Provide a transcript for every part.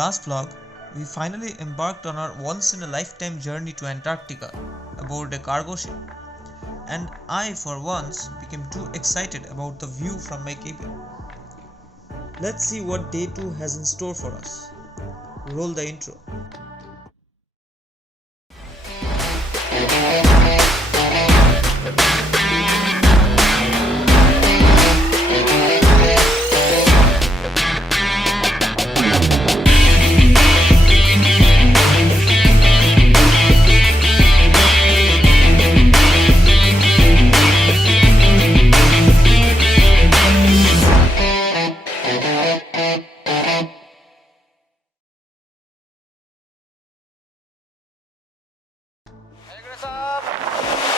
last vlog, we finally embarked on our once-in-a-lifetime journey to Antarctica aboard a cargo ship, and I for once became too excited about the view from my cabin. Let's see what day 2 has in store for us. Roll the intro.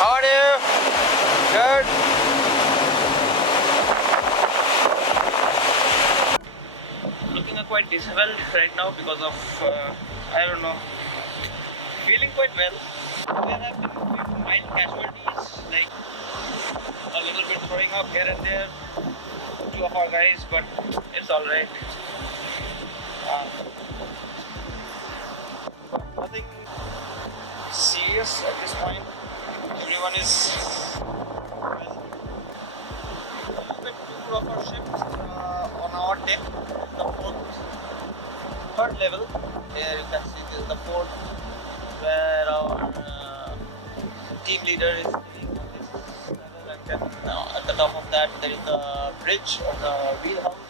How are you? Good. Looking quite disheveled right now because of I don't know. Feeling quite well. There have been mild casualties, like a little bit throwing up here and there. Two of our guys, but it's all right. Nothing serious at this point. Everyone is well. The tour of our ship on our deck, the third level. Here you can see this is the port where our team leader is sitting on this level, and then at the top of that there is the bridge or the wheelhouse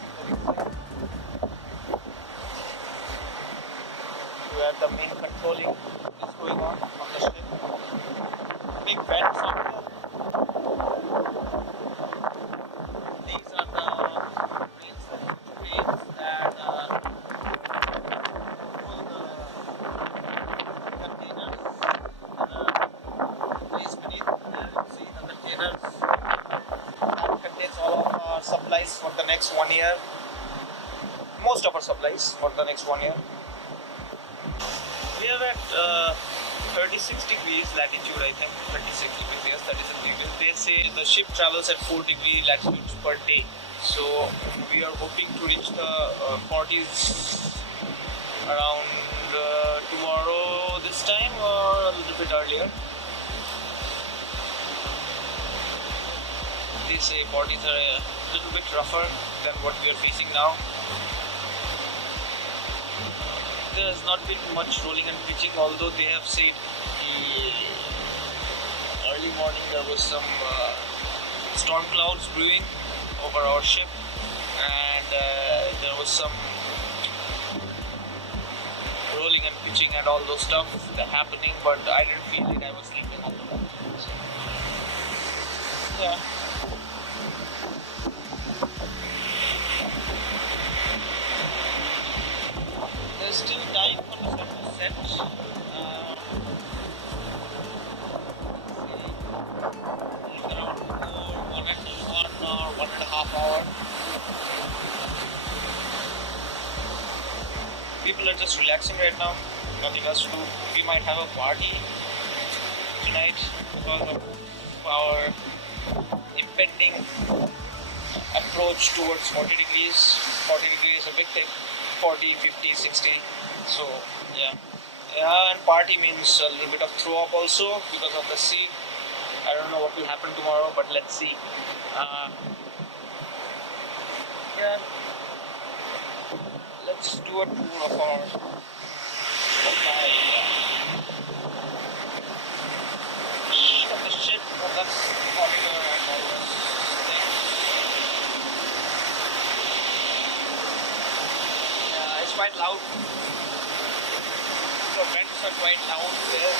where the main controlling is going on the ship. Big vents over there. These are the rails that pull the containers placed beneath. There you see the containers that contains all of our supplies for the next 1 year. Most of our supplies for the next 1 year. We are at 36 degrees latitude, I think. 36 degrees, yes, 36 degrees. They say the ship travels at 4 degree latitudes per day. So we are hoping to reach the 40s around tomorrow this time or a little bit earlier. They say 40s are a little bit rougher than what we are facing now. There has not been much rolling and pitching, although they have said early morning there was some storm clouds brewing over our ship, and there was some rolling and pitching and all those stuff that happening, but I didn't feel it. I was sleeping on the boat. Yeah. There's still time for the sun to set. Around 1.5 hours. People are just relaxing right now. Nothing else to do. We might have a party tonight because of our impending approach towards 40 degrees. 40 degrees is a big thing. 40, 50, 60. So yeah, and party means a little bit of throw up also because of the sea. I don't know what will happen tomorrow, but let's see. Yeah, let's do a tour of our the ship, of the corridor and all those things. It's quite loud. The vents are quite loud there.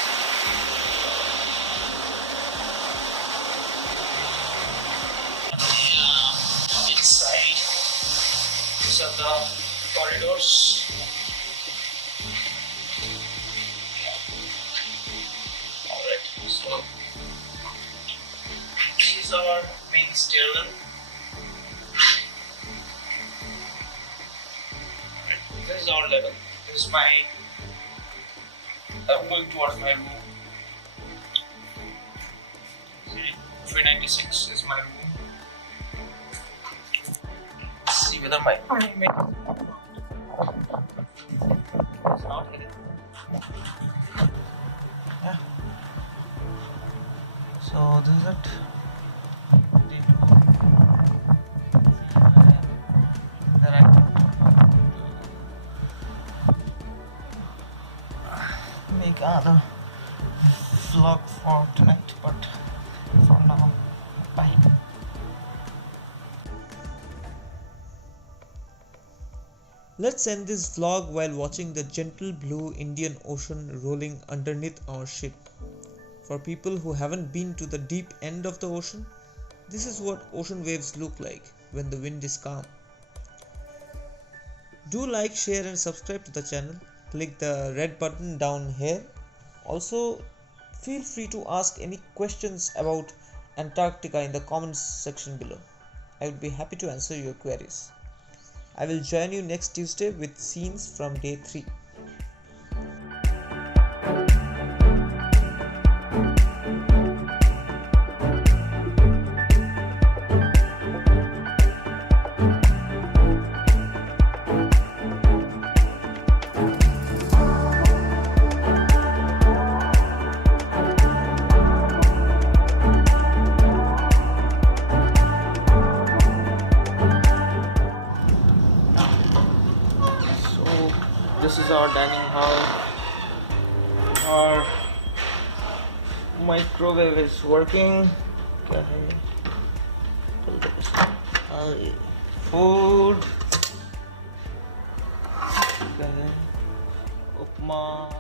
Inside, these are the corridors. Alright, so these are our main stairwell. This is our level. This is my. I'm going towards my room. 396 is my room. Let's see whether my roommate not hitting. Yeah. So this is it. Day 2. There I make another vlog for tonight, but for now, bye. Let's end this vlog while watching the gentle blue Indian Ocean rolling underneath our ship. For people who haven't been to the deep end of the ocean, this is what ocean waves look like when the wind is calm. Do like, share and subscribe to the channel. Click the red button down here. Also, feel free to ask any questions about Antarctica in the comments section below. I would be happy to answer your queries. I will join you next Tuesday with scenes from day 3. This is our dining hall. Our microwave is working. Food. Upma.